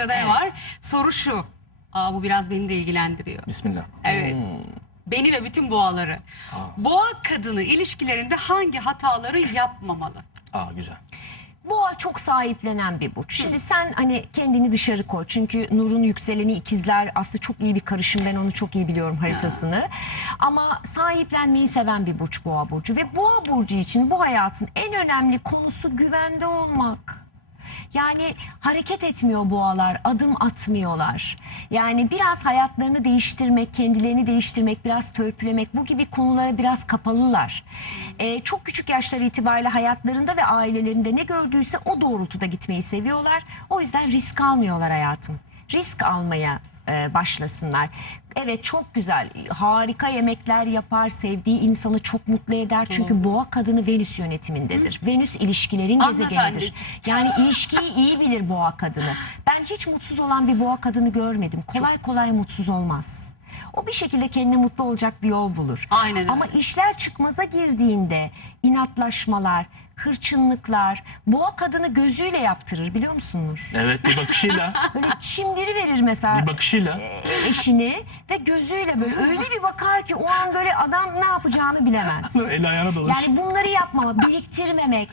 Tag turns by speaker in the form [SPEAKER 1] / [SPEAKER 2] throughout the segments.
[SPEAKER 1] sırada ne var? Soru şu. Bu biraz beni de ilgilendiriyor.
[SPEAKER 2] Bismillah.
[SPEAKER 1] Evet. Beni ve bütün boğaları. Boğa kadını ilişkilerinde hangi hataları yapmamalı?
[SPEAKER 2] Güzel.
[SPEAKER 3] Boğa çok sahiplenen bir burç. Şimdi sen hani kendini dışarı koy. Çünkü Nur'un yükseleni ikizler aslında çok iyi bir karışım. Ben onu çok iyi biliyorum haritasını. Ama sahiplenmeyi seven bir burç Boğa burcu. Ve Boğa burcu için bu hayatın en önemli konusu güvende olmak. Yani hareket etmiyor boğalar, adım atmıyorlar. Yani biraz hayatlarını değiştirmek, kendilerini değiştirmek, biraz törpülemek, bu gibi konulara biraz kapalılar. Çok küçük yaşlar itibariyle hayatlarında ve ailelerinde ne gördüyse o doğrultuda gitmeyi seviyorlar. O yüzden risk almıyorlar hayatım. Risk almaya başlasınlar. Evet, çok güzel, harika yemekler yapar, sevdiği insanı çok mutlu eder. Çünkü boğa kadını Venüs yönetimindedir. Venüs ilişkilerin gezegenidir. Yani ilişkiyi iyi bilir boğa kadını. Ben hiç mutsuz olan bir boğa kadını görmedim. Kolay kolay mutsuz olmaz. O bir şekilde kendine mutlu olacak bir yol bulur.
[SPEAKER 1] Aynen öyle.
[SPEAKER 3] Ama işler çıkmaza girdiğinde inatlaşmalar, hırçınlıklar, boğa kadını gözüyle yaptırır, biliyor musun Nur?
[SPEAKER 2] Evet, bir bakışıyla.
[SPEAKER 3] Böyle çimdiri verir mesela
[SPEAKER 2] Bir bakışıyla.
[SPEAKER 3] eşini ve gözüyle böyle öyle bir bakar ki o an böyle adam ne yapacağını bilemez.
[SPEAKER 2] El ayağına dolaşır.
[SPEAKER 3] Yani bunları yapmama, biriktirmemek.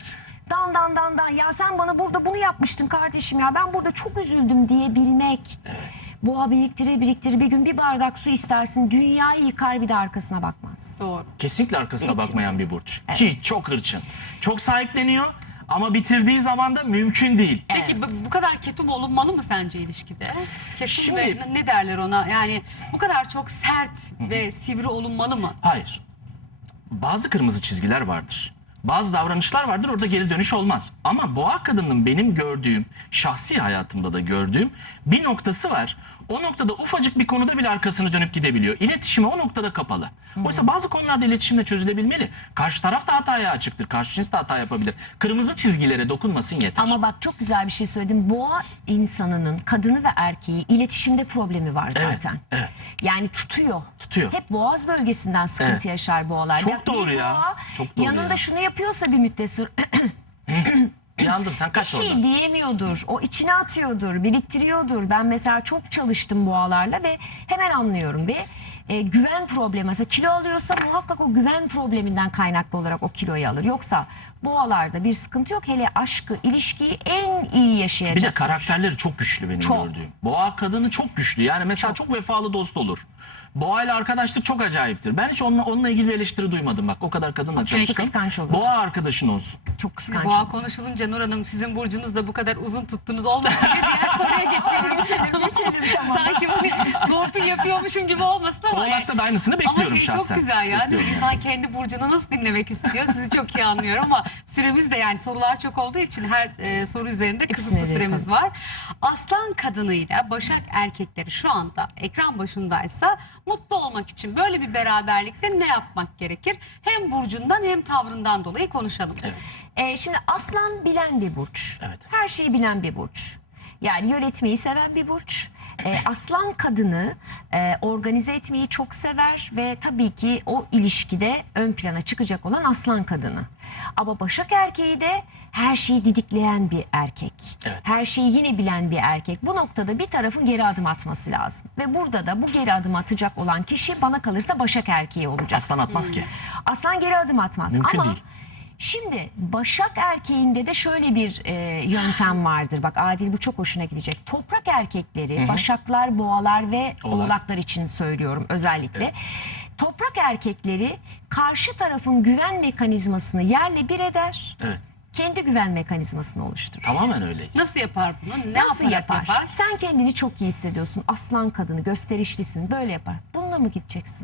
[SPEAKER 3] Dan ya sen bana burada bunu yapmıştın kardeşim, ya ben burada çok üzüldüm diyebilmek. Boğa biriktirir bir gün bir bardak su istersin, dünyayı yıkar, bir de arkasına bakmaz.
[SPEAKER 1] Doğru.
[SPEAKER 2] Kesinlikle arkasına bakmayan bir burç.
[SPEAKER 3] Evet.
[SPEAKER 2] Hiç, çok hırçın. Çok sahipleniyor ama bitirdiği zaman da mümkün değil.
[SPEAKER 1] Peki bu kadar ketum olunmalı mı sence ilişkide? Ketum
[SPEAKER 2] Şimdi-
[SPEAKER 1] ve ne derler ona? Yani bu kadar çok sert ve sivri olunmalı mı?
[SPEAKER 2] Hayır. Bazı kırmızı çizgiler vardır. Bazı davranışlar vardır, orada geri dönüş olmaz. Ama boğa kadının benim gördüğüm, şahsi hayatımda da gördüğüm bir noktası var. O noktada ufacık bir konuda bile arkasını dönüp gidebiliyor. İletişime o noktada kapalı. Oysa bazı konularda iletişimle çözülebilmeli. Karşı taraf da hataya açıktır. Karşı cins de hata yapabilir. Kırmızı çizgilere dokunmasın yeter.
[SPEAKER 3] Ama bak, çok güzel bir şey söyledim. Boğa insanının, kadını ve erkeği, iletişimde problemi var zaten.
[SPEAKER 2] evet.
[SPEAKER 3] Yani tutuyor.
[SPEAKER 2] Tutuyor.
[SPEAKER 3] Hep boğaz bölgesinden sıkıntı
[SPEAKER 2] Evet.
[SPEAKER 3] yaşar boğalar.
[SPEAKER 2] Çok
[SPEAKER 3] Bir
[SPEAKER 2] doğru ya.
[SPEAKER 3] boğa
[SPEAKER 2] Çok doğru
[SPEAKER 3] yanında
[SPEAKER 2] ya.
[SPEAKER 3] şunu yapıyorsa bir müddet sonra
[SPEAKER 2] Yandın, sen
[SPEAKER 3] bir
[SPEAKER 2] kaç
[SPEAKER 3] şey
[SPEAKER 2] oradan.
[SPEAKER 3] diyemiyordur. O içine atıyordur, biriktiriyordur. Ben mesela çok çalıştım boğalarla ve hemen anlıyorum. Ve güven problemi. Mesela kilo alıyorsa muhakkak o güven probleminden kaynaklı olarak o kiloyu alır. Yoksa boğalarda bir sıkıntı yok. Hele aşkı, ilişkiyi en iyi yaşayacak.
[SPEAKER 2] Bir de karakterleri çok güçlü benim
[SPEAKER 3] Çok.
[SPEAKER 2] gördüğüm. Boğa kadını çok güçlü. Yani mesela çok vefalı dost olur. Boğa ile arkadaşlık çok acayiptir. Ben hiç onunla ilgili bir eleştiri duymadım bak. O kadar kadınla çalıştım.
[SPEAKER 3] kıskanç olur.
[SPEAKER 2] Boğa arkadaşın olsun.
[SPEAKER 3] Çok kıskanç.
[SPEAKER 1] Boğa konuşulunca Nur Hanım, sizin burcunuz da bu kadar uzun tuttunuz olmasın diye diğer soruya geçiyorum.
[SPEAKER 3] geçelim, tamam.
[SPEAKER 1] Sanki bunu torpil yapıyormuşum gibi olmasın ama.
[SPEAKER 2] Oğlak'ta da aynısını
[SPEAKER 1] Ama
[SPEAKER 2] bekliyorum
[SPEAKER 1] şey
[SPEAKER 2] şahsen.
[SPEAKER 1] çok güzel yani.
[SPEAKER 2] Bekliyorum.
[SPEAKER 1] İnsan kendi burcunu nasıl dinlemek istiyor, sizi çok iyi anlıyorum ama süremiz de, yani sorular çok olduğu için her soru üzerinde kısıtlı
[SPEAKER 3] Hepsine
[SPEAKER 1] süremiz
[SPEAKER 3] tabii.
[SPEAKER 1] var. Aslan kadınıyla Başak erkekleri şu anda ekran başındaysa mutlu olmak için böyle bir beraberlikte ne yapmak gerekir? Hem burcundan hem tavrından dolayı konuşalım.
[SPEAKER 2] Evet.
[SPEAKER 3] Şimdi aslan bilen bir burç.
[SPEAKER 2] Evet.
[SPEAKER 3] Her şeyi bilen bir burç. Yani yönetmeyi seven bir burç. Aslan kadını organize etmeyi çok sever ve tabii ki o ilişkide ön plana çıkacak olan aslan kadını. Ama Başak erkeği de her şeyi didikleyen bir erkek.
[SPEAKER 2] Evet.
[SPEAKER 3] Her şeyi yine bilen bir erkek. Bu noktada bir tarafın geri adım atması lazım. Ve burada da bu geri adım atacak olan kişi bana kalırsa Başak erkeği olacak.
[SPEAKER 2] Aslan atmaz ki.
[SPEAKER 3] Aslan geri adım atmaz.
[SPEAKER 2] Mümkün
[SPEAKER 3] Ama
[SPEAKER 2] değil.
[SPEAKER 3] şimdi Başak erkeğinde de şöyle bir yöntem vardır. Bak Adil, bu çok hoşuna gidecek. Toprak erkekleri, Başaklar, Boğalar ve Oğlaklar için söylüyorum özellikle. Toprak erkekleri karşı tarafın güven mekanizmasını yerle bir eder.
[SPEAKER 2] Evet.
[SPEAKER 3] Kendi güven mekanizmasını oluşturur.
[SPEAKER 2] Tamamen öyle.
[SPEAKER 1] Nasıl yapar bunu?
[SPEAKER 3] Nasıl
[SPEAKER 1] yaparak
[SPEAKER 3] yapar? Sen kendini çok iyi hissediyorsun. Aslan kadını, gösterişlisin. Böyle yapar. Bununla mı gideceksin?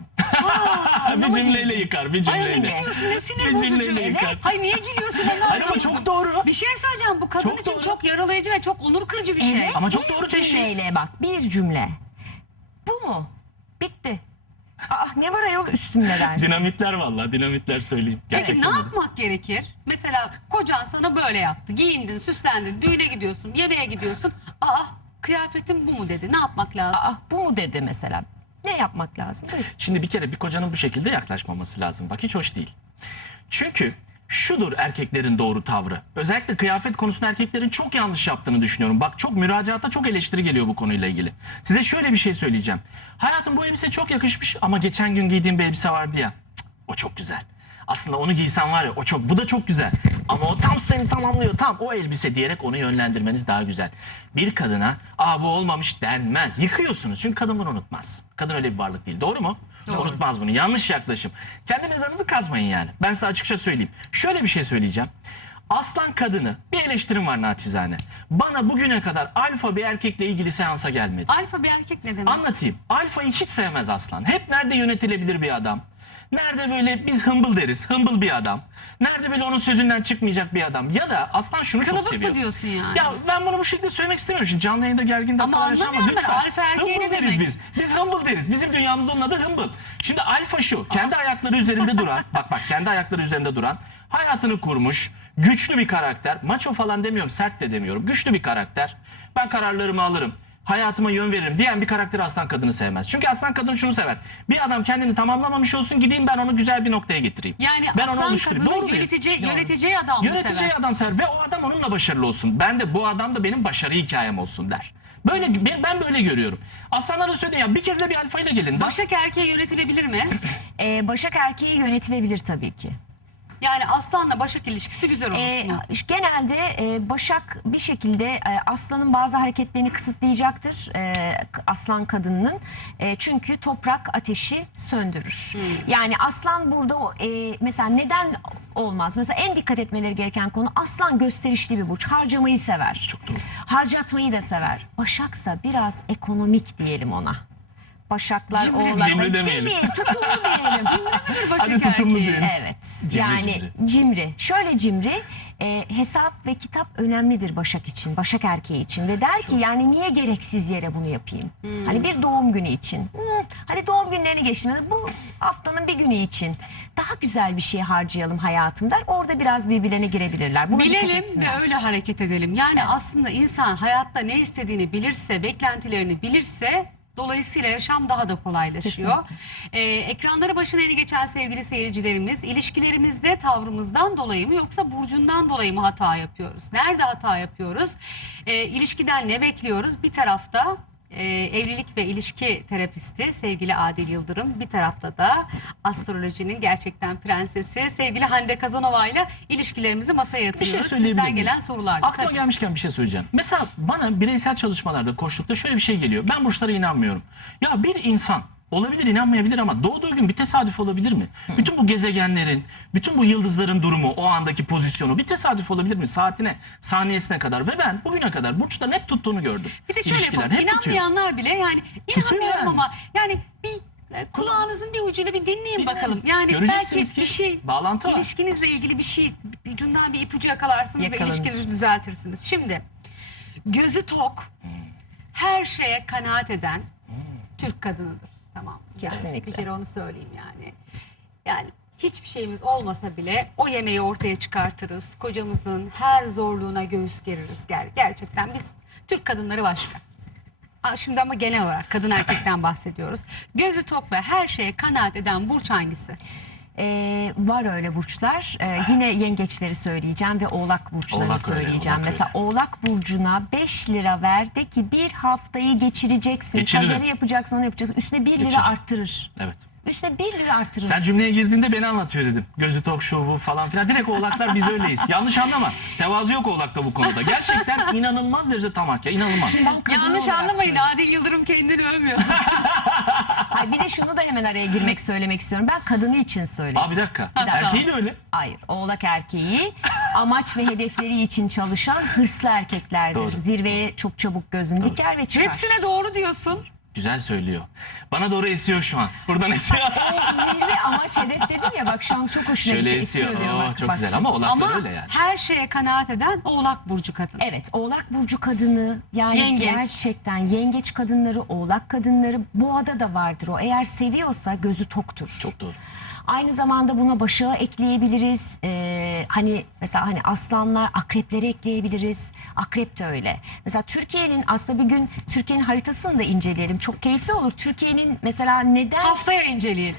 [SPEAKER 2] Bir cümleyle yıkar, bir
[SPEAKER 1] Ay ne
[SPEAKER 2] cümleyle.
[SPEAKER 1] gülüyorsun, ne sinir
[SPEAKER 2] Bir
[SPEAKER 1] bozucu.
[SPEAKER 2] cümleyle yıkar.
[SPEAKER 1] Hay niye gülüyorsun, onu
[SPEAKER 2] Hayır ama
[SPEAKER 1] anlamadım.
[SPEAKER 2] çok doğru.
[SPEAKER 1] Bir şey söyleyeceğim, bu kadın
[SPEAKER 2] Çok
[SPEAKER 1] için
[SPEAKER 2] doğru.
[SPEAKER 1] çok yaralayıcı ve çok onur kırıcı bir şey.
[SPEAKER 2] Ama çok doğru teşhis.
[SPEAKER 3] Cümleyle bak, bir cümle. Bu mu? Bitti. Ne var ayol üstümde dersin.
[SPEAKER 2] Dinamitler vallahi, dinamitler söyleyeyim.
[SPEAKER 1] Peki
[SPEAKER 2] Gerçekten
[SPEAKER 1] ne
[SPEAKER 2] öyle.
[SPEAKER 1] yapmak gerekir? Mesela kocan sana böyle yaptı. Giyindin, süslendin, düğüne gidiyorsun, yemeğe gidiyorsun. Kıyafetin bu mu dedi. Ne yapmak lazım?
[SPEAKER 3] Bu mu dedi mesela. Ne yapmak lazım? Buyur.
[SPEAKER 2] Şimdi bir kere bir kocanın bu şekilde yaklaşmaması lazım. Bak hiç hoş değil. Çünkü şudur erkeklerin doğru tavrı. Özellikle kıyafet konusunda erkeklerin çok yanlış yaptığını düşünüyorum. Bak çok müracaatta çok eleştiri geliyor bu konuyla ilgili. Size şöyle bir şey söyleyeceğim. Hayatım bu elbise çok yakışmış ama geçen gün giydiğim bir elbise vardı ya. Cık, o çok güzel. Aslında onu giysen var ya bu da çok güzel. Ama o tam seni tamamlıyor. Tam o elbise diyerek onu yönlendirmeniz daha güzel. Bir kadına bu olmamış denmez. Yıkıyorsunuz çünkü kadın bunu unutmaz. Kadın öyle bir varlık değil. Doğru mu?
[SPEAKER 1] Doğru.
[SPEAKER 2] Unutmaz bunu. Yanlış yaklaşım. Kendi mezarınızı kazmayın yani. Ben size açıkça söyleyeyim. Şöyle bir şey söyleyeceğim. Aslan kadını bir eleştirim var naçizane. Bana bugüne kadar alfa bir erkekle ilgili seansa gelmedi.
[SPEAKER 1] Alfa bir erkek ne demek?
[SPEAKER 2] Anlatayım. Alfayı hiç sevmez aslan. Hep nerede yönetilebilir bir adam. Nerede böyle biz humble deriz. Humble bir adam. Nerede böyle onun sözünden çıkmayacak bir adam. Ya da aslan şunu çok
[SPEAKER 1] Kılıbık
[SPEAKER 2] seviyor.
[SPEAKER 1] mı diyorsun yani?
[SPEAKER 2] Ya ben bunu bu şekilde söylemek istemiyorum. Şimdi canlı yayında gergin
[SPEAKER 1] Ama
[SPEAKER 2] dakikalar yaşanma
[SPEAKER 1] anlamıyorum ben.
[SPEAKER 2] lütfen.
[SPEAKER 1] Alfa erkeği
[SPEAKER 2] Humble
[SPEAKER 1] ne
[SPEAKER 2] deriz
[SPEAKER 1] demek?
[SPEAKER 2] biz. Biz humble deriz. Bizim dünyamızda onun adı humble. Şimdi alfa şu. Kendi ayakları üzerinde duran. Bak kendi ayakları üzerinde duran. Hayatını kurmuş. Güçlü bir karakter. Maço falan demiyorum. Sert de demiyorum. Güçlü bir karakter. Ben kararlarımı alırım. Hayatıma yön veririm diyen bir karakteri aslan kadını sevmez. Çünkü aslan kadın şunu sever. Bir adam kendini tamamlamamış olsun gideyim ben onu güzel bir noktaya getireyim.
[SPEAKER 1] Yani
[SPEAKER 2] ben onu
[SPEAKER 1] aslan
[SPEAKER 2] oluşturayım.
[SPEAKER 1] kadını
[SPEAKER 2] Doğru muyum?
[SPEAKER 1] yöneteceği adam mı
[SPEAKER 2] Yöneteceği
[SPEAKER 1] sever?
[SPEAKER 2] adam sever ve o adam onunla başarılı olsun. Ben de bu adam da benim başarı hikayem olsun der. Böyle ben böyle görüyorum. Aslanlara söyledim ya bir kez de bir alfayla gelin.
[SPEAKER 1] Başak erkeği yönetilebilir mi?
[SPEAKER 3] Başak erkeği yönetilebilir tabii ki.
[SPEAKER 1] Yani aslanla Başak ilişkisi güzel olur mu?
[SPEAKER 3] Genelde Başak bir şekilde aslanın bazı hareketlerini kısıtlayacaktır aslan kadınının. Çünkü toprak ateşi söndürür. Yani aslan burada mesela neden olmaz? Mesela en dikkat etmeleri gereken konu aslan gösterişli bir burç. Harcamayı sever.
[SPEAKER 2] Çok doğru.
[SPEAKER 3] Harcatmayı da sever. Başaksa biraz ekonomik diyelim ona. Başaklar,
[SPEAKER 1] Cimri-
[SPEAKER 3] oğlaklar.
[SPEAKER 2] cimri demeyelim.
[SPEAKER 3] Değil mi? Tutumlu diyelim.
[SPEAKER 1] Başak
[SPEAKER 2] Hadi tutumlu
[SPEAKER 1] erkeği.
[SPEAKER 2] diyelim.
[SPEAKER 3] Evet.
[SPEAKER 2] Cimri,
[SPEAKER 3] Yani cimri. Şöyle cimri, hesap ve kitap önemlidir Başak için, Başak erkeği için ve der ki yani niye gereksiz yere bunu yapayım? Hani bir doğum günü için. Hadi doğum günlerini geçtim. Bu haftanın bir günü için daha güzel bir şey harcayalım hayatım der. Orada biraz birbirlerine girebilirler. Buna dikkat
[SPEAKER 1] Bilelim ve
[SPEAKER 3] etsinler.
[SPEAKER 1] öyle hareket edelim. Yani aslında insan hayatta ne istediğini bilirse, beklentilerini bilirse dolayısıyla yaşam daha da kolaylaşıyor. Ekranları başına yeni geçen sevgili seyircilerimiz, ilişkilerimizde tavrımızdan dolayı mı yoksa burcundan dolayı mı hata yapıyoruz? Nerede hata yapıyoruz? İlişkiden ne bekliyoruz? Bir tarafta evlilik ve ilişki terapisti sevgili Adil Yıldırım, bir tarafta da astrolojinin gerçekten prensesi sevgili Hande Kazanova ile ilişkilerimizi masaya yatırıyoruz.
[SPEAKER 2] söyleyebilir
[SPEAKER 1] Sizden
[SPEAKER 2] miyim?
[SPEAKER 1] gelen sorularla.
[SPEAKER 2] Aklıma
[SPEAKER 1] Tabii.
[SPEAKER 2] gelmişken bir şey söyleyeceğim. Mesela bana bireysel çalışmalarda, koçlukta şöyle bir şey geliyor. Ben burçlara inanmıyorum. Ya bir insan olabilir inanmayabilir ama doğduğu gün bir tesadüf olabilir mi? Bütün bu gezegenlerin, bütün bu yıldızların durumu, o andaki pozisyonu bir tesadüf olabilir mi? Saatine, saniyesine kadar ve ben bugüne kadar burçların hep tuttuğunu gördüm.
[SPEAKER 1] Bir de şöyle
[SPEAKER 2] İlişkiler
[SPEAKER 1] yapalım.
[SPEAKER 2] hep tutuyor.
[SPEAKER 1] İnanmayanlar bile yani
[SPEAKER 2] Tutuyor
[SPEAKER 1] inanmıyorum
[SPEAKER 2] yani.
[SPEAKER 1] ama yani bir kulağınızın bir ucuyla bir dinleyin
[SPEAKER 2] Dinleyin.
[SPEAKER 1] bakalım. Yani
[SPEAKER 2] Göreceksiniz
[SPEAKER 1] belki
[SPEAKER 2] ki
[SPEAKER 1] bir şey,
[SPEAKER 2] bağlantı var.
[SPEAKER 1] ilişkinizle ilgili bir şey, ucundan bir ipucu yakalarsınız
[SPEAKER 3] Yakalanır.
[SPEAKER 1] ve ilişkinizi düzeltirsiniz. Şimdi gözü tok, her şeye kanaat eden Türk kadınıdır. Tamam. Yani
[SPEAKER 3] Kesinlikle.
[SPEAKER 1] bir kere onu söyleyeyim yani. Yani hiçbir şeyimiz olmasa bile o yemeği ortaya çıkartırız. Kocamızın her zorluğuna göğüs geririz. Gerçekten biz Türk kadınları başka. Şimdi ama genel olarak kadın erkekten bahsediyoruz. Gözü tok ve her şeye kanaat eden burç hangisi?
[SPEAKER 3] Var öyle burçlar. Yine yengeçleri söyleyeceğim ve oğlak burçlarını
[SPEAKER 2] Oğlak öyle,
[SPEAKER 3] söyleyeceğim.
[SPEAKER 2] oğlak
[SPEAKER 3] Mesela oğlak burcuna 5 lira ver de ki bir haftayı geçireceksin.
[SPEAKER 2] Geçiririm.
[SPEAKER 3] Pazarı yapacaksın, onu yapacaksın. Üstüne 1 lira
[SPEAKER 2] Geçiririm.
[SPEAKER 3] arttırır.
[SPEAKER 2] Evet.
[SPEAKER 3] Üstüne 1 lira arttırır.
[SPEAKER 2] Sen cümleye girdiğinde beni anlatıyor dedim. Gözü tok şu bu falan filan. Direkt oğlaklar biz öyleyiz. Yanlış anlama. Tevazu yok oğlakta bu konuda. Gerçekten inanılmaz derecede tamak ya. İnanılmaz.
[SPEAKER 3] Ben kadın
[SPEAKER 1] Yanlış
[SPEAKER 3] olarak
[SPEAKER 1] anlamayın,
[SPEAKER 3] söylüyorum.
[SPEAKER 1] Adil Yıldırım kendini övmüyorsun.
[SPEAKER 3] Ay, bir de şunu da hemen araya girmek söylemek istiyorum. Ben kadını için söyledim.
[SPEAKER 2] Abi bir dakika.
[SPEAKER 1] dakika.
[SPEAKER 2] Erkeği de öyle.
[SPEAKER 3] Hayır, oğlak erkeği amaç ve hedefleri için çalışan hırslı erkeklerdir.
[SPEAKER 2] Doğru.
[SPEAKER 3] Zirveye çok çabuk gözünü diker ve çıkar.
[SPEAKER 1] Hepsine doğru diyorsun.
[SPEAKER 2] Güzel söylüyor. Bana doğru esiyor şu an. Buradan esiyor.
[SPEAKER 3] Zirve amaç hedef dedim ya, bak şu an çok hoşuna
[SPEAKER 2] Şöyle
[SPEAKER 3] gitti.
[SPEAKER 2] esiyor.
[SPEAKER 3] diyor,
[SPEAKER 2] Oo,
[SPEAKER 3] bak,
[SPEAKER 2] çok
[SPEAKER 3] bak.
[SPEAKER 2] güzel ama oğlaklar
[SPEAKER 1] Ama
[SPEAKER 2] öyle yani.
[SPEAKER 1] her şeye kanaat eden Oğlak Burcu kadın.
[SPEAKER 3] Evet, oğlak burcu kadını yani
[SPEAKER 1] Yengeç.
[SPEAKER 3] gerçekten yengeç kadınları, oğlak kadınları, boğada da vardır o. Eğer seviyorsa gözü toktur.
[SPEAKER 2] Çok doğru.
[SPEAKER 3] Aynı zamanda buna başağı ekleyebiliriz. Hani mesela hani aslanlar, akrepleri ekleyebiliriz. Akrep de öyle. Mesela Türkiye'nin aslında bir gün Türkiye'nin haritasını da inceleyelim. Çok keyifli olur. Türkiye'nin mesela neden
[SPEAKER 1] Haftaya inceleyelim.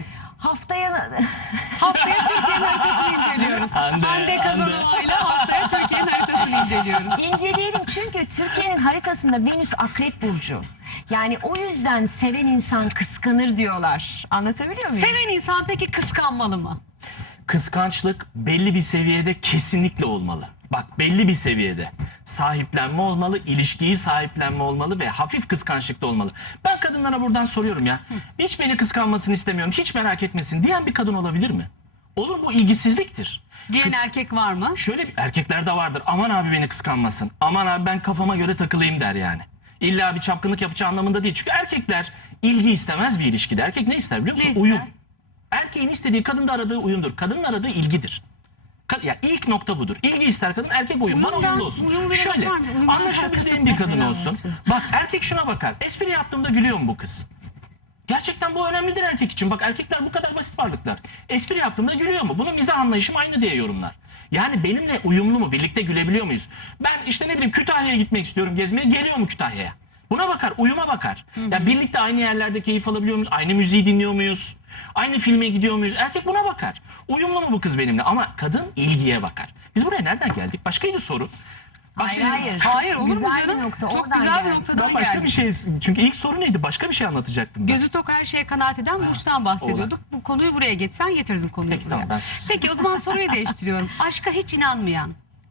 [SPEAKER 3] Haftaya
[SPEAKER 1] Haftaya Türkiye'nin haritasını inceliyoruz. Hande Kazanova'yla haftaya Türkiye'nin haritasını inceliyoruz.
[SPEAKER 3] inceleyelim çünkü Türkiye'nin haritasında Venüs Akrep Burcu. Yani o yüzden seven insan kıskanır diyorlar. Anlatabiliyor muyum?
[SPEAKER 1] Seven insan peki kıskanmalı mı?
[SPEAKER 2] Kıskançlık belli bir seviyede kesinlikle olmalı. Bak, belli bir seviyede sahiplenme olmalı, ilişkiyi sahiplenme olmalı ve hafif kıskançlık da olmalı. Ben kadınlara buradan soruyorum ya. Hiç beni kıskanmasını istemiyorum, hiç merak etmesin diyen bir kadın olabilir mi? Olur, bu ilgisizliktir.
[SPEAKER 1] Diyen erkek var mı?
[SPEAKER 2] Şöyle erkekler de vardır. Aman abi beni kıskanmasın. Aman abi ben kafama göre takılayım der yani. İlla bir çapkınlık yapacağı anlamında değil. Çünkü erkekler ilgi istemez bir ilişkide. Erkek ne ister biliyor musun?
[SPEAKER 1] Ne ister?
[SPEAKER 2] Uyum. Erkeğin istediği kadında aradığı uyumdur. Kadının aradığı ilgidir. Ya ilk nokta budur. İlgi ister kadın, erkek uyum. Bana
[SPEAKER 1] Uyumdan-
[SPEAKER 2] uyumlu olsun.
[SPEAKER 1] uyumu biraz
[SPEAKER 2] Şöyle,
[SPEAKER 1] açar mısın? Uyumdan
[SPEAKER 2] anlaşabildiğim bir kadın olsun. Bak, erkek şuna bakar. Espri yaptığımda gülüyor mu bu kız? Gerçekten bu önemlidir erkek için. Bak, erkekler bu kadar basit varlıklar. Espri yaptığımda gülüyor mu? Bunun mizah anlayışım aynı diye yorumlar. Yani benimle uyumlu mu? Birlikte gülebiliyor muyuz? Ben işte ne bileyim Kütahya'ya gitmek istiyorum gezmeye. Geliyor mu Kütahya'ya? Buna bakar, uyuma bakar. Ya birlikte aynı yerlerde keyif alabiliyor muyuz? Aynı müziği dinliyor muyuz? Aynı filme gidiyor muyuz? Erkek buna bakar. Uyumlu mu bu kız benimle? Ama kadın ilgiye bakar. Biz buraya nereden geldik? Başkaydı soru. Bak şimdi-
[SPEAKER 1] Hayır, olur mu
[SPEAKER 3] Güzel bir
[SPEAKER 1] canım?
[SPEAKER 3] nokta,
[SPEAKER 1] Çok
[SPEAKER 3] oradan
[SPEAKER 1] güzel bir
[SPEAKER 3] geldik.
[SPEAKER 1] noktadan
[SPEAKER 2] Ben başka
[SPEAKER 1] geldik.
[SPEAKER 2] bir şey, çünkü ilk soru neydi? Başka bir şey anlatacaktım ben.
[SPEAKER 1] Gözü tok her şeye kanaat eden burçtan bahsediyorduk. Bu konuyu buraya geçsen getirdin konuyu
[SPEAKER 2] Peki,
[SPEAKER 1] buraya.
[SPEAKER 2] tamam, ben-
[SPEAKER 1] Peki o zaman soruyu değiştiriyorum. Aşka hiç inanmayan,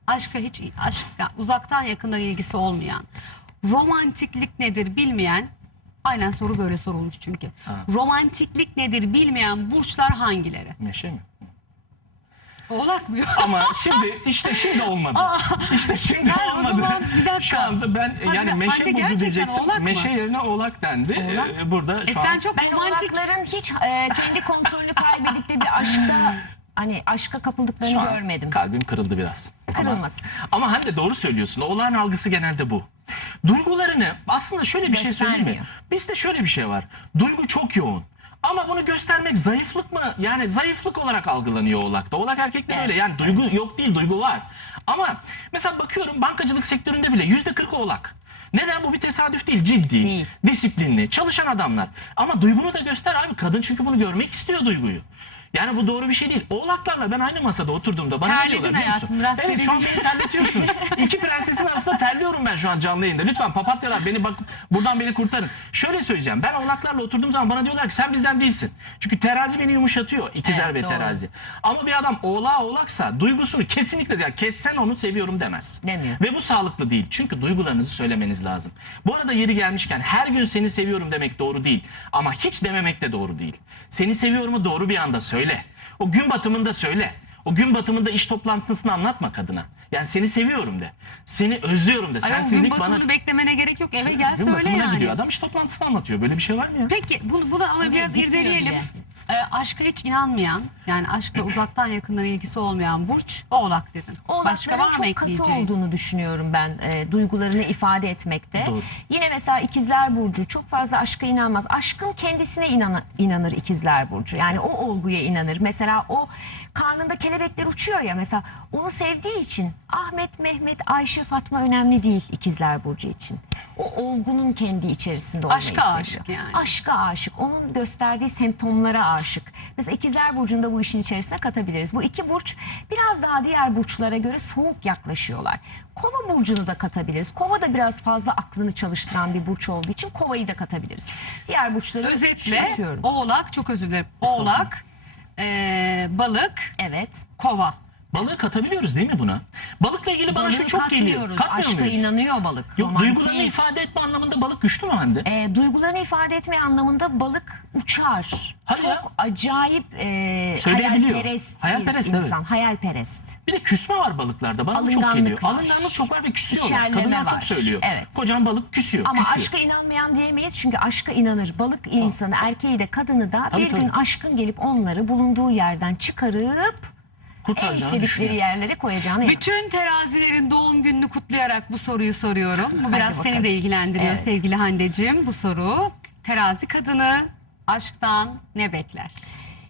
[SPEAKER 1] uzaktan yakından ilgisi olmayan, romantiklik nedir bilmeyen, aynen soru böyle sorulmuş çünkü. Romantiklik nedir bilmeyen burçlar hangileri?
[SPEAKER 2] Meşe mi?
[SPEAKER 1] Oğlak mı?
[SPEAKER 2] Ama şimdi olmadı. İşte şimdi
[SPEAKER 1] Yani o
[SPEAKER 2] olmadı.
[SPEAKER 1] zaman bir dakika.
[SPEAKER 2] Şu anda ben
[SPEAKER 1] Hadi,
[SPEAKER 2] yani
[SPEAKER 1] hadi,
[SPEAKER 2] meşe burcu
[SPEAKER 1] gerçekten
[SPEAKER 2] diyecektim.
[SPEAKER 1] oğlak mı?
[SPEAKER 2] Meşe yerine oğlak dendi. Burada şu
[SPEAKER 1] sen
[SPEAKER 2] an
[SPEAKER 1] çok
[SPEAKER 3] Ben
[SPEAKER 1] romantik...
[SPEAKER 3] oğlakların hiç kendi kontrolünü kaybedip de bir aşkta hani aşka kapıldıklarını
[SPEAKER 2] şu an
[SPEAKER 3] görmedim.
[SPEAKER 2] kalbim kırıldı biraz.
[SPEAKER 3] Kırılmasın.
[SPEAKER 2] Ama hem de doğru söylüyorsun. Oğlağın algısı genelde bu. Duygularını aslında şöyle bir şey söyleyeyim mi?
[SPEAKER 3] Göstermiyor.
[SPEAKER 2] Bizde şöyle bir şey var. Duygu çok yoğun. Ama bunu göstermek zayıflık mı? Yani zayıflık olarak algılanıyor oğlakta. Oğlak erkekler öyle. Yani duygu yok değil, duygu var. Ama mesela bakıyorum bankacılık sektöründe bile %40 oğlak. Neden? Bu bir tesadüf değil. Ciddi,
[SPEAKER 3] Değil.
[SPEAKER 2] disiplinli, çalışan adamlar. Ama duygunu da göster abi. Kadın çünkü bunu görmek istiyor, duyguyu. Yani bu doğru bir şey değil. Oğlaklarla ben aynı masada oturduğumda bana ne
[SPEAKER 1] Terledin
[SPEAKER 2] diyorlar biliyor musun?
[SPEAKER 1] hayatım, biraz
[SPEAKER 2] Evet, şu an
[SPEAKER 1] terledin.
[SPEAKER 2] beni terletiyorsunuz. İki prensesin arasında terliyorum ben şu an canlı yayında. Lütfen papatyalar beni bak, buradan beni kurtarın. Şöyle söyleyeceğim. Ben oğlaklarla oturduğum zaman bana diyorlar ki sen bizden değilsin. Çünkü terazi beni yumuşatıyor. İkizler
[SPEAKER 3] Evet,
[SPEAKER 2] ve
[SPEAKER 3] doğru.
[SPEAKER 2] terazi. Ama bir adam oğlaksa duygusunu kesinlikle, yani kessen onu seviyorum demez.
[SPEAKER 3] Demiyor.
[SPEAKER 2] Ve bu sağlıklı değil. Çünkü duygularınızı söylemeniz lazım. Bu arada yeri gelmişken her gün seni seviyorum demek doğru değil. Ama hiç dememek de doğru değil. Seni seviyorumu doğru bir anda söyle. O gün batımında söyle. O gün batımında iş toplantısını anlatma kadına. Yani seni seviyorum de. Seni özlüyorum de.
[SPEAKER 1] Ay, o gün
[SPEAKER 2] Sensizlik
[SPEAKER 1] batımını
[SPEAKER 2] bana...
[SPEAKER 1] beklemene gerek yok. Eve gel
[SPEAKER 2] Gün
[SPEAKER 1] söyle
[SPEAKER 2] batımına
[SPEAKER 1] yani.
[SPEAKER 2] gidiyor adam, iş toplantısını anlatıyor. Böyle bir şey var mı ya?
[SPEAKER 1] Peki bunu ama biraz
[SPEAKER 3] bitmiyor
[SPEAKER 1] irdeleyelim.
[SPEAKER 3] bile.
[SPEAKER 1] Aşka hiç inanmayan, yani aşkla uzaktan yakından ilgisi olmayan burç Oğlak dedin. Başka var
[SPEAKER 3] Oğlakların
[SPEAKER 1] mı
[SPEAKER 3] çok katı
[SPEAKER 1] ekleyeceğin?
[SPEAKER 3] olduğunu düşünüyorum ben duygularını ifade etmekte.
[SPEAKER 2] Doğru.
[SPEAKER 3] Yine mesela İkizler Burcu çok fazla aşka inanmaz. Aşkın kendisine inanır İkizler Burcu. Yani o olguya inanır. Mesela o karnında kelebekler uçuyor ya, mesela onu sevdiği için Ahmet, Mehmet, Ayşe, Fatma önemli değil İkizler Burcu için. O olgunun kendi içerisinde olmayı
[SPEAKER 1] Aşka
[SPEAKER 3] seviyor.
[SPEAKER 1] aşık yani.
[SPEAKER 3] Aşka aşık. Onun gösterdiği semptomlara aşık. Mesela İkizler Burcu'nu da bu işin içerisine katabiliriz. Bu iki burç biraz daha diğer burçlara göre soğuk yaklaşıyorlar. Kova burcunu da katabiliriz. Kova da biraz fazla aklını çalıştıran bir burç olduğu için Kova'yı da katabiliriz. Diğer burçları
[SPEAKER 1] Özetle
[SPEAKER 3] atıyorum.
[SPEAKER 1] Oğlak, çok özür dilerim. Oğlak, balık,
[SPEAKER 3] Evet.
[SPEAKER 1] kova.
[SPEAKER 2] Balığı katabiliyoruz değil mi buna? Balıkla ilgili bana şu
[SPEAKER 3] Balığı
[SPEAKER 2] çok geliyor.
[SPEAKER 3] katmıyoruz.
[SPEAKER 2] Katmıyor
[SPEAKER 3] Aşka
[SPEAKER 2] muyuz?
[SPEAKER 3] inanıyor balık.
[SPEAKER 2] Yok,
[SPEAKER 3] Romantik.
[SPEAKER 2] duygularını ifade etme anlamında balık güçlü mü Hande?
[SPEAKER 3] Duygularını ifade etme anlamında balık uçar.
[SPEAKER 2] Hadi
[SPEAKER 3] çok
[SPEAKER 2] ya.
[SPEAKER 3] acayip
[SPEAKER 2] Söyleyebiliyor.
[SPEAKER 3] hayalperest,
[SPEAKER 2] Hayalperest,
[SPEAKER 3] bir
[SPEAKER 2] evet.
[SPEAKER 3] insan. Hayalperest.
[SPEAKER 2] Bir de küsme var balıklarda. Bana bu çok
[SPEAKER 3] Alınganlık
[SPEAKER 2] geliyor.
[SPEAKER 3] var.
[SPEAKER 2] Alınganlık çok var ve küsüyorlar.
[SPEAKER 3] İçerleme
[SPEAKER 2] Kadınlar
[SPEAKER 3] var.
[SPEAKER 2] çok söylüyor.
[SPEAKER 3] Evet.
[SPEAKER 2] Kocam balık küsüyor.
[SPEAKER 3] Ama
[SPEAKER 2] küsüyor.
[SPEAKER 3] aşka inanmayan diyemeyiz çünkü aşka inanır. Balık insanı, erkeği de kadını da
[SPEAKER 2] Tabii,
[SPEAKER 3] bir gün
[SPEAKER 2] tabii.
[SPEAKER 3] aşkın gelip onları bulunduğu yerden çıkarıp en
[SPEAKER 2] Kurtaracağını
[SPEAKER 3] istedikleri
[SPEAKER 2] düşünüyor.
[SPEAKER 3] yerlere koyacağını inanır.
[SPEAKER 1] Bütün terazilerin doğum gününü kutlayarak bu soruyu soruyorum. Bu biraz seni
[SPEAKER 3] bakalım.
[SPEAKER 1] de ilgilendiriyor
[SPEAKER 3] Evet.
[SPEAKER 1] sevgili Hande'cim bu soru. Terazi kadını aşktan ne bekler?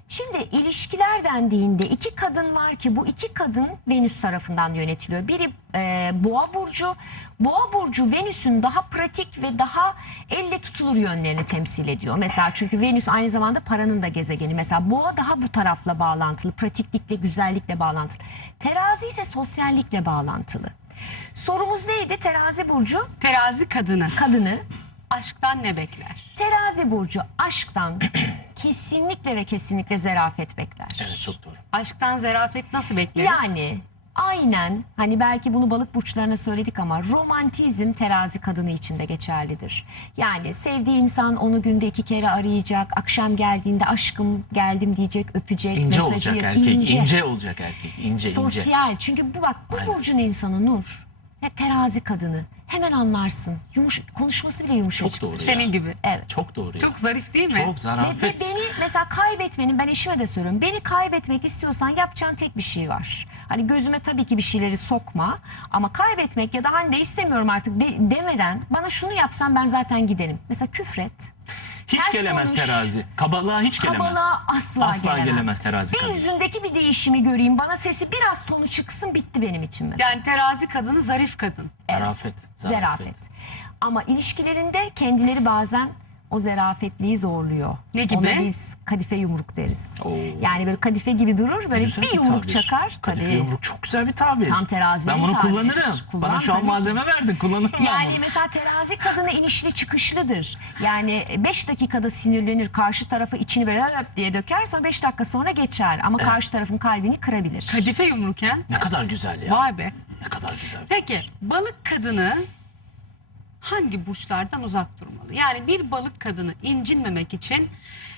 [SPEAKER 3] Şimdi ilişkiler dendiğinde iki kadın var ki bu iki kadın Venüs tarafından yönetiliyor. Biri Boğa burcu. Boğa burcu Venüs'ün daha pratik ve daha elle tutulur yönlerini temsil ediyor. Mesela çünkü Venüs aynı zamanda paranın da gezegeni. Mesela Boğa daha bu tarafla bağlantılı, pratiklikle, güzellikle bağlantılı. Terazi ise sosyallikle bağlantılı. Sorumuz neydi? Terazi burcu
[SPEAKER 1] Terazi
[SPEAKER 3] kadını.
[SPEAKER 1] aşktan ne bekler?
[SPEAKER 3] Terazi burcu aşktan kesinlikle ve kesinlikle zarafet bekler.
[SPEAKER 2] Evet, çok doğru.
[SPEAKER 1] Aşktan zarafet nasıl bekleriz?
[SPEAKER 3] Yani aynen, hani belki bunu balık burçlarına söyledik ama romantizm terazi kadını için de geçerlidir. Yani sevdiği insan onu günde 2 kere arayacak, akşam geldiğinde aşkım geldim diyecek, öpecek,
[SPEAKER 2] İnce
[SPEAKER 3] mesajı
[SPEAKER 2] olacak erkek, ince olacak erkek, ince.
[SPEAKER 3] sosyal. Çünkü bu bak bu
[SPEAKER 2] Aynen.
[SPEAKER 3] burcun insanı Nur. Hep terazi kadını. Hemen anlarsın. Konuşması bile yumuşacık.
[SPEAKER 2] Çok doğru ya.
[SPEAKER 1] Senin gibi.
[SPEAKER 3] Evet.
[SPEAKER 2] Çok doğru ya.
[SPEAKER 1] Çok zarif değil mi?
[SPEAKER 2] Çok
[SPEAKER 3] Ve
[SPEAKER 2] zarafet.
[SPEAKER 3] beni mesela kaybetmenin, ben eşime de söylüyorum. Beni kaybetmek istiyorsan yapacağın tek bir şey var. Hani gözüme tabii ki bir şeyleri sokma. Ama kaybetmek ya da hani de istemiyorum artık demeden bana şunu yapsan ben zaten giderim. Mesela küfret.
[SPEAKER 2] Hiç
[SPEAKER 3] ters
[SPEAKER 2] gelemez
[SPEAKER 3] konuş.
[SPEAKER 2] terazi. Kabalığa hiç gelemez.
[SPEAKER 3] Kabalığa asla
[SPEAKER 2] gelemez terazi
[SPEAKER 3] Bir
[SPEAKER 2] kadın.
[SPEAKER 3] yüzündeki bir değişimi göreyim. Bana sesi biraz tonu çıksın, bitti benim için mesela.
[SPEAKER 1] Yani terazi kadını zarif kadın.
[SPEAKER 3] Evet,
[SPEAKER 2] Zarafet,
[SPEAKER 3] zarafet. Ama ilişkilerinde kendileri bazen o zarafetliği zorluyor.
[SPEAKER 1] Ne gibi?
[SPEAKER 3] Ona biz kadife yumruk deriz.
[SPEAKER 2] Oo.
[SPEAKER 3] Yani böyle kadife gibi durur, böyle
[SPEAKER 2] Güzel
[SPEAKER 3] bir yumruk
[SPEAKER 2] tabir.
[SPEAKER 3] çakar.
[SPEAKER 2] Kadife
[SPEAKER 3] Tabii.
[SPEAKER 2] yumruk çok güzel bir tabir.
[SPEAKER 3] Tam terazinin
[SPEAKER 2] Ben bunu
[SPEAKER 3] tabiri.
[SPEAKER 2] kullanırım.
[SPEAKER 3] Kullan
[SPEAKER 2] Bana şu an
[SPEAKER 3] tabii ki.
[SPEAKER 2] malzeme verdin. Kullanırım ben
[SPEAKER 3] Yani
[SPEAKER 2] bunu.
[SPEAKER 3] mesela terazi kadını inişli çıkışlıdır. Yani 5 dakikada sinirlenir, karşı tarafa içini böyle höp diye döker, sonra 5 dakika sonra geçer. Ama karşı tarafın kalbini kırabilir.
[SPEAKER 1] Kadife yumruk ya.
[SPEAKER 2] Ne kadar güzel ya.
[SPEAKER 1] Vay be.
[SPEAKER 2] Ne kadar güzel.
[SPEAKER 1] Peki balık kadını hangi burçlardan uzak durmalı? Yani bir balık kadını incinmemek için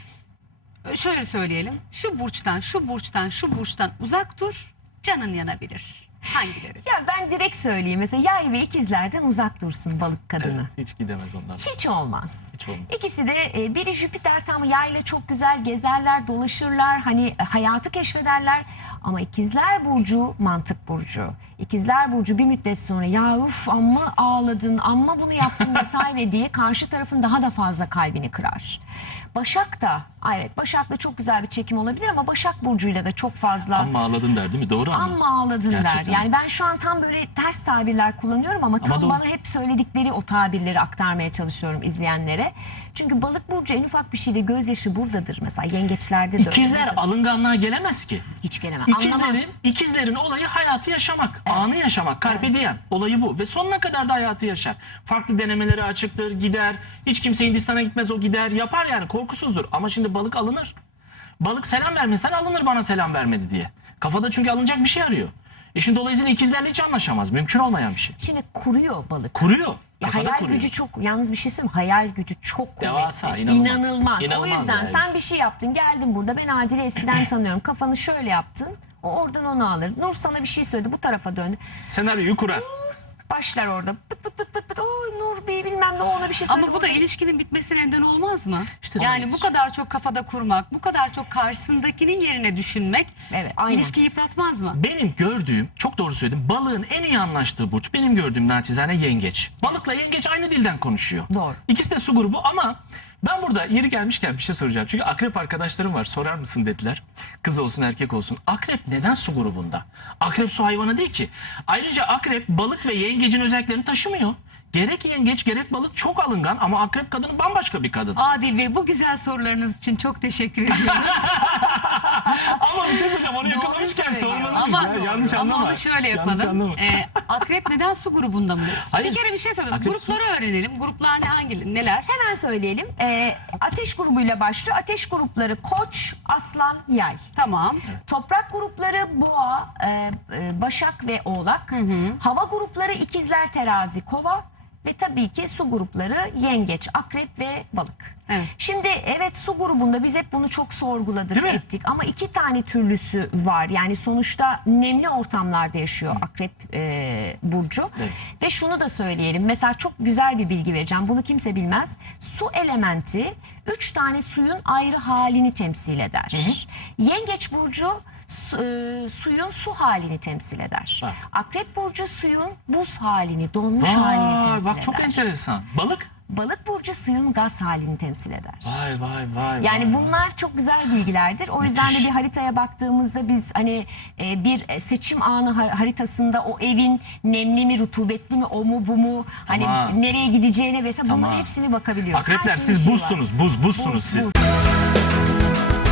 [SPEAKER 1] şöyle söyleyelim. Şu burçtan, şu burçtan, şu burçtan uzak dur. Canın yanabilir. Hangileri?
[SPEAKER 3] Ya ben direkt söyleyeyim. Mesela yay ve ikizlerden uzak dursun balık kadını.
[SPEAKER 2] Evet, hiç gidemez onlar.
[SPEAKER 3] Hiç olmaz.
[SPEAKER 2] Hiç olmaz.
[SPEAKER 3] İkisi de biri Jüpiter, tam yayla çok güzel gezerler, dolaşırlar, hani hayatı keşfederler. Ama ikizler burcu mantık burcu. İkizler burcu bir müddet sonra ya uf amma ağladın, amma bunu yaptın vesaire diye karşı tarafın daha da fazla kalbini kırar. Başak da, evet Başak'la çok güzel bir çekim olabilir ama Başak burcuyla da çok fazla
[SPEAKER 2] Amma ağladın der değil mi? Doğru ama.
[SPEAKER 3] amma ağladın der.
[SPEAKER 2] Gerçekten.
[SPEAKER 3] Yani ben şu an tam böyle ters tabirler kullanıyorum ama tam
[SPEAKER 2] doğru.
[SPEAKER 3] bana hep söyledikleri o tabirleri aktarmaya çalışıyorum izleyenlere. Çünkü balık burcu en ufak bir şeyde gözyaşı buradadır. Mesela yengeçlerde de
[SPEAKER 2] İkizler
[SPEAKER 3] öyledir.
[SPEAKER 2] alınganlığa gelemez ki.
[SPEAKER 3] Hiç gelemez. Anlamaz.
[SPEAKER 2] İkizlerin olayı hayatı yaşamak, anı yaşamak, carpe diem. Olayı bu ve sonuna kadar da hayatı yaşar. Farklı denemelere açıktır, gider. Hiç kimse Hindistan'a gitmez, o gider, yapar yani, korkusuzdur. Ama şimdi balık alınır. Balık selam vermesen alınır bana selam vermedi diye. Kafada çünkü alınacak bir şey arıyor. Şimdi dolayısıyla ikizlerle hiç anlaşamaz. Mümkün olmayan bir şey.
[SPEAKER 3] Şimdi kuruyor balık.
[SPEAKER 2] Kuruyor.
[SPEAKER 3] Ya
[SPEAKER 2] Kafada
[SPEAKER 3] hayal
[SPEAKER 2] kuruyor.
[SPEAKER 3] gücü çok, yalnız bir şey söyleyeyim, hayal gücü çok kuvvetli.
[SPEAKER 2] Devasa, inanılmaz.
[SPEAKER 3] İnanılmaz. O
[SPEAKER 2] İnanılmaz
[SPEAKER 3] yüzden
[SPEAKER 2] yani.
[SPEAKER 3] sen bir şey yaptın, geldin burada, ben Adil'i eskiden tanıyorum. Kafanı şöyle yaptın, o oradan onu alır. Nur sana bir şey söyledi, bu tarafa döndü.
[SPEAKER 2] Senaryoyu kurar.
[SPEAKER 3] Başlar orada. Pıt pıt pıt pıt pıt. Oy Nur Bey bilmem ne, o ona bir şey söyledi.
[SPEAKER 1] Ama bu da ilişkinin bitmesine neden olmaz mı?
[SPEAKER 2] İşte
[SPEAKER 1] yani
[SPEAKER 2] hayır.
[SPEAKER 1] bu kadar çok kafada kurmak, bu kadar çok karşısındakinin yerine düşünmek
[SPEAKER 3] Evet, aynen.
[SPEAKER 1] ilişkiyi yıpratmaz mı?
[SPEAKER 2] Benim gördüğüm, çok doğru söyledim, balığın en iyi anlaştığı burç benim gördüğüm naçizane yengeç. Balıkla yengeç aynı dilden konuşuyor.
[SPEAKER 3] Doğru.
[SPEAKER 2] İkisi de su grubu ama ben burada yeri gelmişken bir şey soracağım. Çünkü akrep arkadaşlarım var, sorar mısın dediler. Kız olsun erkek olsun. Akrep neden su grubunda? Akrep su hayvanı değil ki. Ayrıca akrep balık ve yengecin özelliklerini taşımıyor. Gerek yengeç gerek balık çok alıngan ama akrep kadını bambaşka bir kadın.
[SPEAKER 1] Adil Bey, bu güzel sorularınız için çok teşekkür ediyoruz.
[SPEAKER 2] Ama bir şey söyleyeceğim, onu yakalamışken sormalıyım.
[SPEAKER 1] ama,
[SPEAKER 2] Ya, yanlış
[SPEAKER 1] ama
[SPEAKER 2] anlama.
[SPEAKER 1] onu şöyle
[SPEAKER 2] Yanlış
[SPEAKER 1] yapalım.
[SPEAKER 2] anlama.
[SPEAKER 1] Akrep neden su grubunda mı?
[SPEAKER 2] Hayır,
[SPEAKER 1] Bir kere bir şey söyleyeyim.
[SPEAKER 2] akrep
[SPEAKER 1] Grupları öğrenelim. Gruplar neler?
[SPEAKER 3] Hemen söyleyelim. Ateş grubuyla başlıyor. Ateş grupları Koç, Aslan, Yay.
[SPEAKER 1] Tamam.
[SPEAKER 3] Toprak grupları Boğa, Başak ve Oğlak. Hava grupları İkizler, Terazi, Kova. Ve tabii ki su grupları Yengeç, Akrep ve Balık.
[SPEAKER 1] Evet.
[SPEAKER 3] Şimdi evet, su grubunda biz hep bunu çok sorguladık,
[SPEAKER 2] Değil mi?
[SPEAKER 3] ettik. Ama 2 tane türlüsü var. Yani sonuçta nemli ortamlarda yaşıyor Akrep burcu.
[SPEAKER 2] Evet.
[SPEAKER 3] Ve şunu da söyleyelim. Mesela çok güzel bir bilgi vereceğim. Bunu kimse bilmez. Su elementi 3 tane suyun ayrı halini temsil eder. Yengeç burcu suyun su halini temsil eder.
[SPEAKER 2] Bak.
[SPEAKER 3] Akrep burcu suyun buz halini, donmuş halini
[SPEAKER 2] Vay,
[SPEAKER 3] temsil
[SPEAKER 2] bak
[SPEAKER 3] eder.
[SPEAKER 2] çok enteresan. Balık?
[SPEAKER 3] Balık burcu suyun gaz halini temsil eder.
[SPEAKER 2] Vay vay vay.
[SPEAKER 3] Yani
[SPEAKER 2] vay,
[SPEAKER 3] bunlar çok güzel bilgilerdir. O yüzden de
[SPEAKER 2] Müthiş.
[SPEAKER 3] bir haritaya baktığımızda biz hani bir seçim anı haritasında o evin nemli mi, rutubetli mi, o mu, bu mu, hani
[SPEAKER 2] Tamam.
[SPEAKER 3] nereye gideceğine vesaire
[SPEAKER 2] Tamam.
[SPEAKER 3] bunların hepsini bakabiliyoruz.
[SPEAKER 2] Akrepler
[SPEAKER 3] Her şeyin
[SPEAKER 2] siz
[SPEAKER 3] şeyi var.
[SPEAKER 2] buzsunuz. Buz, buzsunuz
[SPEAKER 3] Buz,
[SPEAKER 2] siz.
[SPEAKER 3] buz.